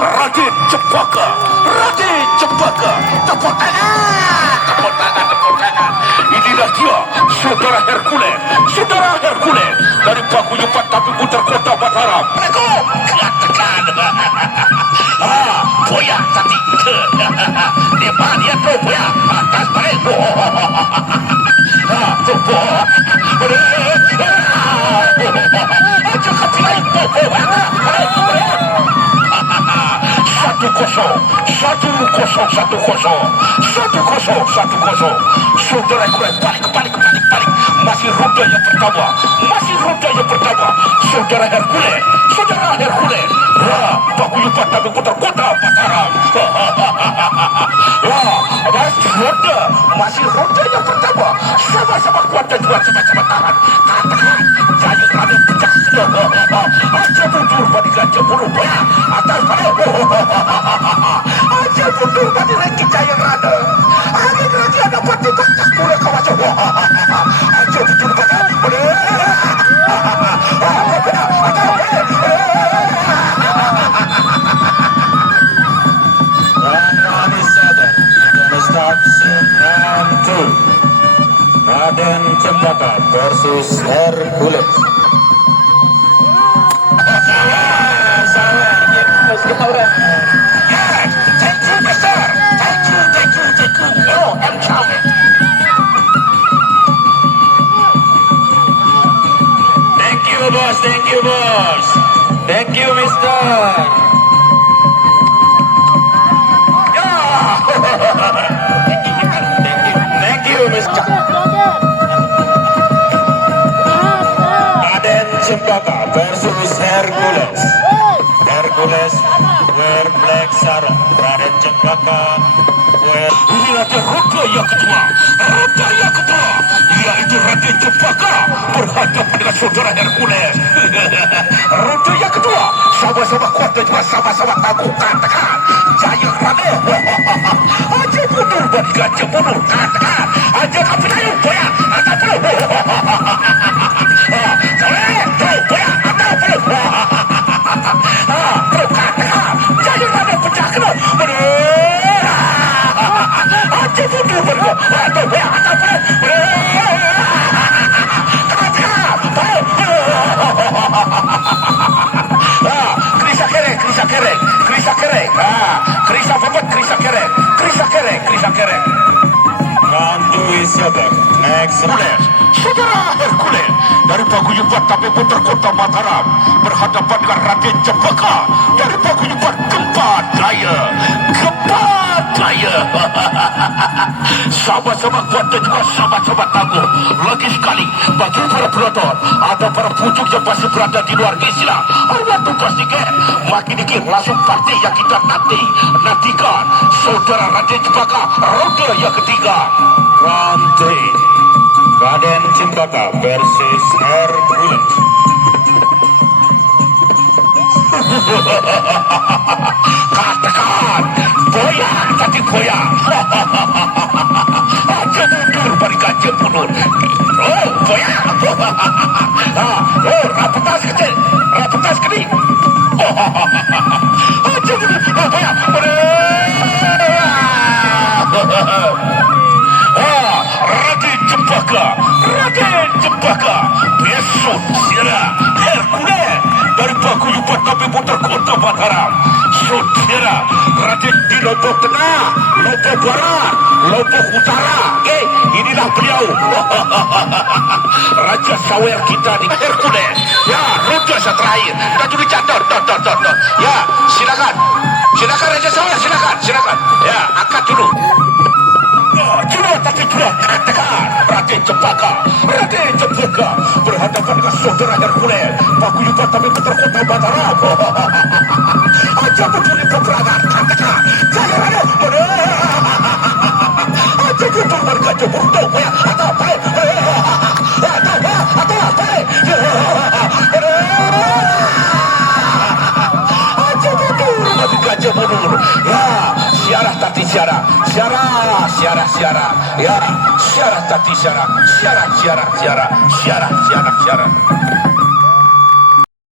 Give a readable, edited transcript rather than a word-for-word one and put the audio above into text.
Raden Cempaka, Raden Cempaka. Tepuk tangan, tepuk tangan, tepuk tangan. Inilah dia, saudara Hercules, saudara Hercules dari paguyuban tapi putar kota Mataram. Mereka katakan, boya tadi, dia dia tu boya atas balik. Satu kosong. Saudara Hercules balik. Masih roda yang pertama. Saudara Hercules. Paguyuban tapi putar kota Mataram. Masih roda yang pertama. Sama-sama kuat dan juga sama-sama tahan. Katakan, jaya Raden pecah. Aja mundur bagi Gajah Bunuh ya. Atas balik. Aja mundur bagi Rengki Jaya Raden. Hari ini ada pati kakak mulai kawasan. Aja mundur bagi Raden Cempaka versus Hercules. Thank you, boss. Thank you, mister. Thank you, mister. Raden Cempaka versus Hercules. Hercules wear black sarung. Raden Cempaka wear. Inilah dia roda yang kedua, yaitu Raden Cempaka berhadapan dengan saudara Hercules. Roda yang kedua, sama-sama kuat dan juga sama-sama tangguh. Katakan, jaya Raden. Aja mundur bagi Gajah Bunuh. Katakan, aja kapitayu boya atau belum. Jaya Raden pecah kena. Aja mundur bagi atau boya atau belum. Krisa kerek. Round 2 is over. Next round. Saudara Hercules dari paguyuban tapi putar kota Mataram berhadapan dengan Raden Cempaka dari paguyuban Gempa Daya. Sama-sama kuat dan juga sama-sama tangguh. Lagi sekali bagi para penonton atau para pucuk yang masih berada di luar istilah, waktu pastikan makin dikit langsung partai yang kita nantikan. Saudara Raden Cempaka roda yang ketiga. Round 3. Raden Cempaka versus Hercules. Katakan, boya tadi boya. Aja mundur bagi Gajah Bunuh. Oh, boya. Rapetas kecil, rapetas kecil. Aja mundur, boya. Raden Cempaka besok sira Hercules dari paguyuban tapi putar kota Mataram. Saudara Raden di Lombok Tengah, Lombok Barat, Lombok Utara. Inilah beliau. Raja Sawer kita di Hercules. Ya, roda terakhir. Dan juga jatuh. Ya, silakan Raja Sawer, silakan. Ya, angkat dulu. Katakan Raden Cempaka berhadapan dengan saudara Hercules paguyuban tapi putar kota Mataram. Aja peduli peperangan. Katakan jaya Raden. Aja mundur bagi Gajah Bunuh ya atau balik. Aja mundur bagi Gajah Bunuh. Ya, siarah tadi siarah. Ya, siarah tadi siarah.